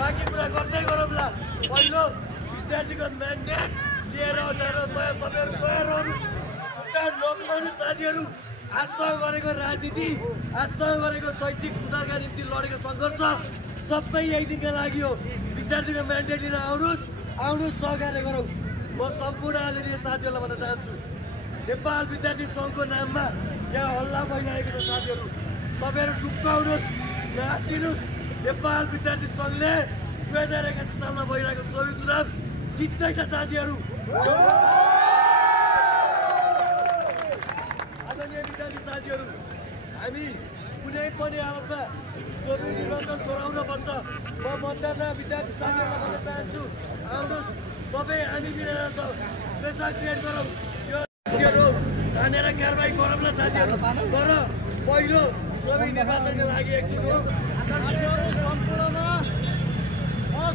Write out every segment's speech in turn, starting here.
बाँकी कुरा गर्दै गरौँला। पहिलो विद्यार्थीको म्यान्डेट लिएर तपाईँहरू तयार रहनुहोस्। लोकमान्य साथीहरू आजसँग गरेको राजनीति, आजसँग गरेको शैक्षिक सुधारका निम्ति लडेको सङ्घर्ष सबै यही दिनका लागि हो। विद्यार्थीको म्यान्डेट लिन आउनुहोस्, सहकार्य गरौँ। म सम्पूर्ण आदरणीय साथीहरूलाई भन्न चाहन्छु, नेपाल विद्यार्थी सङ्घको नाममा यहाँ हल्ला भइरहेको छ। साथीहरू तपाईँहरू ढुक्काउनुहोस्, नातिनुहोस्। नेपाल विद्यार्थी सङ्घले 2081 सालमा भइरहेको सबै चुनाव जित्दैछ। साथीहरू आदरणीय विद्यार्थी साथीहरू, हामी कुनै पनि हालतमा सोभि निर्वाचन गराउन पर्छ। म मतदाता विद्यार्थी साथीहरूलाई भन्न चाहन्छु, आउनुहोस् तपाईँ हामी मिलेर प्रेसर क्रिएट गरौँ। यो छानेर कारवाही गरौँला साथीहरू। तर पहिलो सोभि निर्वाचनका लागि एकजुट हो। सम्पूर्णमा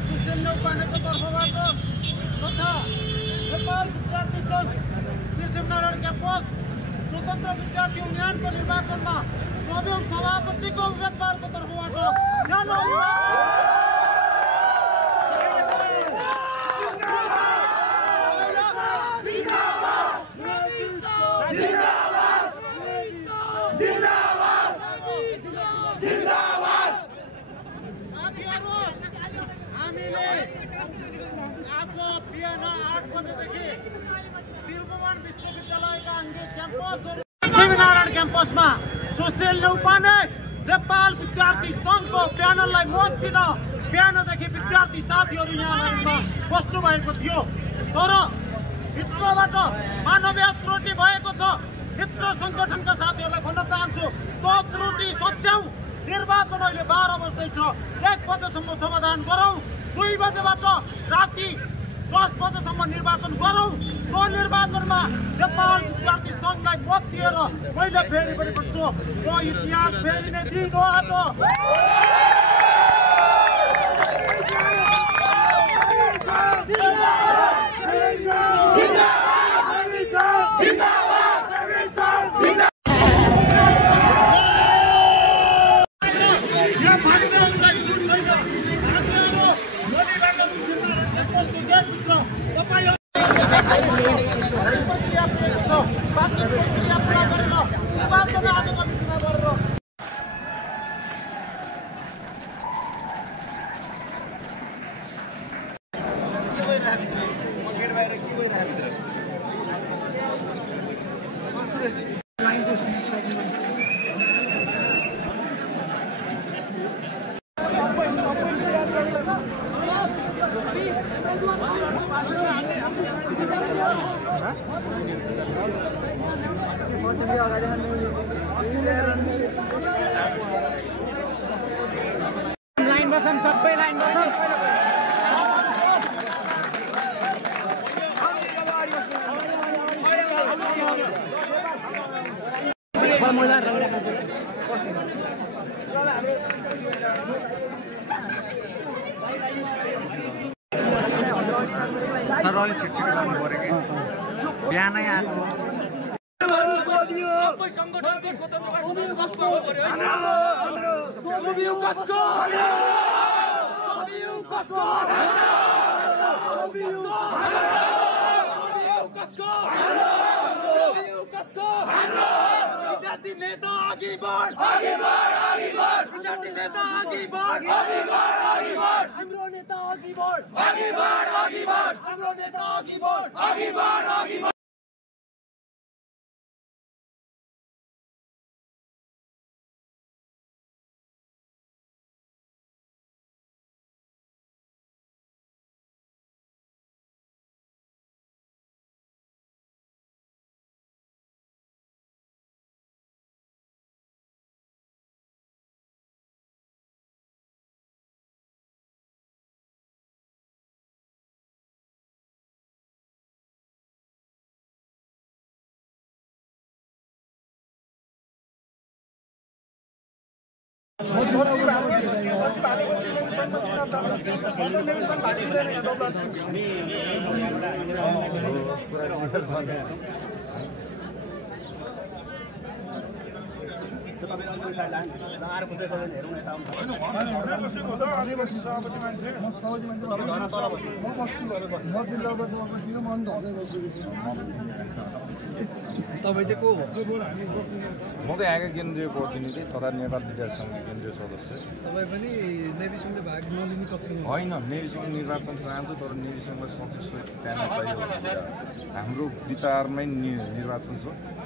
सुशील नेउपानेको तर्फबाट तथा नेपाल विद्यार्थी सङ्घ पृथ्वीनारायण क्याम्पस स्वतन्त्र विद्यार्थी युनियनको निर्वाचनमा सबै सभापतिको उम्मेदवारको तर्फबाट आज बिहान 8 बजेदेखि त्रिभुवन विश्वविद्यालयका अङ्गित क्याम्पस पृथ्वीनारायण क्याम्पसमा सुशील नेउपाने नेपाल विद्यार्थी सङ्घको प्यानललाई मत दिन बिहानदेखि विद्यार्थी साथीहरू यहाँ लाइनमा बस्नु भएको थियो। तर भित्रबाट मानवीय त्रुटि भएको छ। भित्र सङ्गठनका साथीहरूलाई भन्न चाहन्छु, त्यो त्रुटि सच्याउ। निर्वाचन अहिले 12 बज्दैछ, 1 बजेसम्म समाधान गरौँ। 2 बजेबाट राति 10 बजेसम्म निर्वाचन गरौँ। त्यो निर्वाचनमा नेपाल विद्यार्थी सङ्घलाई मत दिएर मैले फेरि पनि भन्छु, त्यो इतिहास फेरि नै दिनु आज। लाइन बसम, सबै लाइन बसम। सर अलिक छिटछिटो गर्नु पऱ्यो कि बिहानै आएको सबै संगठनको विद्यार्थी नेता आगे बढ़, आगे बढ़, आगे बढ़। विद्यार्थी नेता आगे बढ़, आगे बढ़, आगे बढ़। हाम्रो नेता आगे बढ़, आगे बढ़, आगे बढ़। हाम्रो नेता आगे बढ़, आगे बढ़, आगे बढ़। सचिव हालेपछि संसद चुनाव जान्छ निर्वाचन भाग लिँदैन यहाँ तपाईँ अलिकति साइड लानु ल आएर कुन चाहिँ तपाईँ हेरौँ यता आउनु तपाईँ चाहिँ को हो? म चाहिँ यहाँकै केन्द्रीय प्रतिनिधि तथा नेपाल विद्यार्थी सङ्घ केन्द्रीय सदस्य। तपाईँ पनि नेभी सङ्घले भाग नलिने कक्षमा होइन, नेभी सङ्घ निर्वाचन चाहन्छु तर नेभी सङ्घलाई सचिव सहित त्यहाँ चाहियो भनेर हाम्रो विचारमै निर्वाचन छ,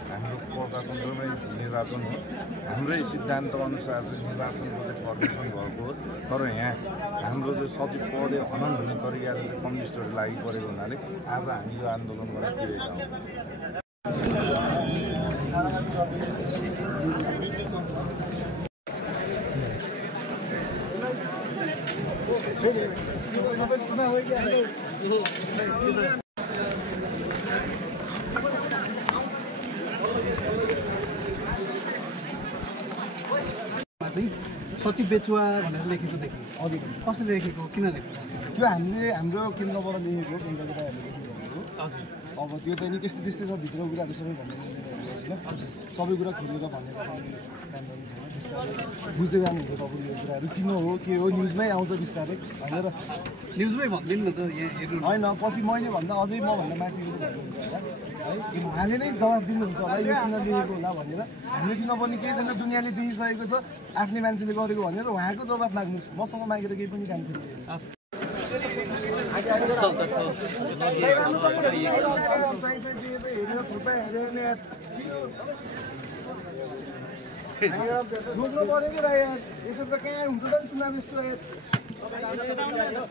हाम्रो प्रजातन्त्रमै निर्वाचन हो, हाम्रै सिद्धान्त अनुसार चाहिँ निर्वाचनको चाहिँ फर्मेसन भएको हो। तर यहाँ हाम्रो चाहिँ सचिव पदे हनन हुने तरिकाले चाहिँ कम्युनिस्टहरू लागि परेको हुनाले आज हामी यो आन्दोलन गर्न पुगेका हौँ। सचिव बेचुवा भनेर लेखेको देखेँ अघि कसले लेखेको किन लेखेको त्यो हामीले हाम्रो केन्द्रबाट लेखेको केन्द्रबाट लेखेको अब त्यो चाहिँ नि त्यस्तै त्यस्तै छ भित्र कुराहरू सबै भन्ने होइन सबै कुरा खुलेर भनेर बुझ्दै जानुहुँदो तपाईँले यो कुराहरू किन हो के हो न्युजमै आउँछ बिस्तारै भनेर न्युजमै भनिदिनु न त होइन पछि मैले भन्दा अझै मभन्दा माथि है उहाँले नै जवाब दिनुहुन्छ होला यो किन लेखेको होला भनेर हामीले किनभने केही छैन दुनियाँले देखिसकेको छ आफ्नै मान्छेले गरेको भनेर उहाँको जवाब माग्नुहोस् मसँग मागेर केही पनि काम छैन। बुझ्नु पऱ्यो कि दाइ यसो त कहाँ हुन्छ त चुनाव यस्तो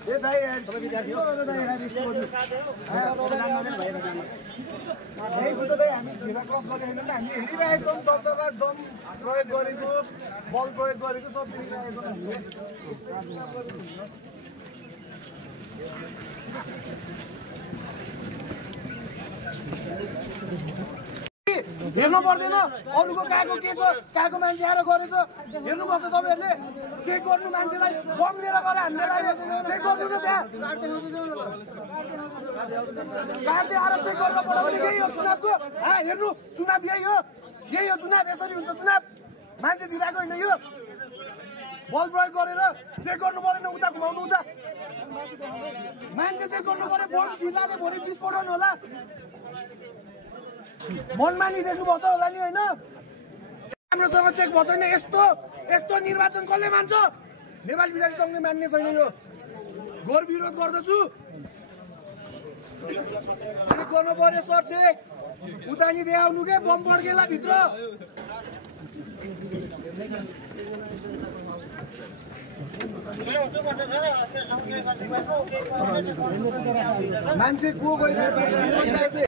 ए दाइ विद्यार्थी हो दाइ यस्तो हामी घेरा क्रस गरेको छैन हामी हेरिरहेको छौँ दबदबा दम प्रयोग गरेको बल प्रयोग गरेको सब देखिरहेको हामीले हेर्नु पर्दैन अरूको कहाँको के छ कहाँको मान्छे आएर गरेछ हेर्नुपर्छ तपाईँहरूले चेक गर्नु मान्छेलाई बम लिएर गएर हामीले चेक गर्नु न त्यहाँ गाड्दै आएर चेक गर्न पर्यो यही हो चुनावको हेर्नु चुनाव यही हो चुनाव यसरी हुन्छ चुनाव मान्छे छिराएको होइन यो बल प्रयोग गरेर चेक गर्नु परेन उता घुमाउनु उता मान्छे चेक गर्नु पर्यो बम छिराले भोलि विस्फोटन होला मनमानी देख्नुभएको होला नि होइन राम्रोसँग चेक भएको छैन यस्तो निर्वाचन कसले मान्छ नेपाल विद्यार्थी सङ्घले मान्ने छैन यो घोर विरोध गर्दछु चेक गर्नु पर्यो सर चेक उता नि देखाउनु के बम पड्केला भित्र मान्छे को गइरहेछ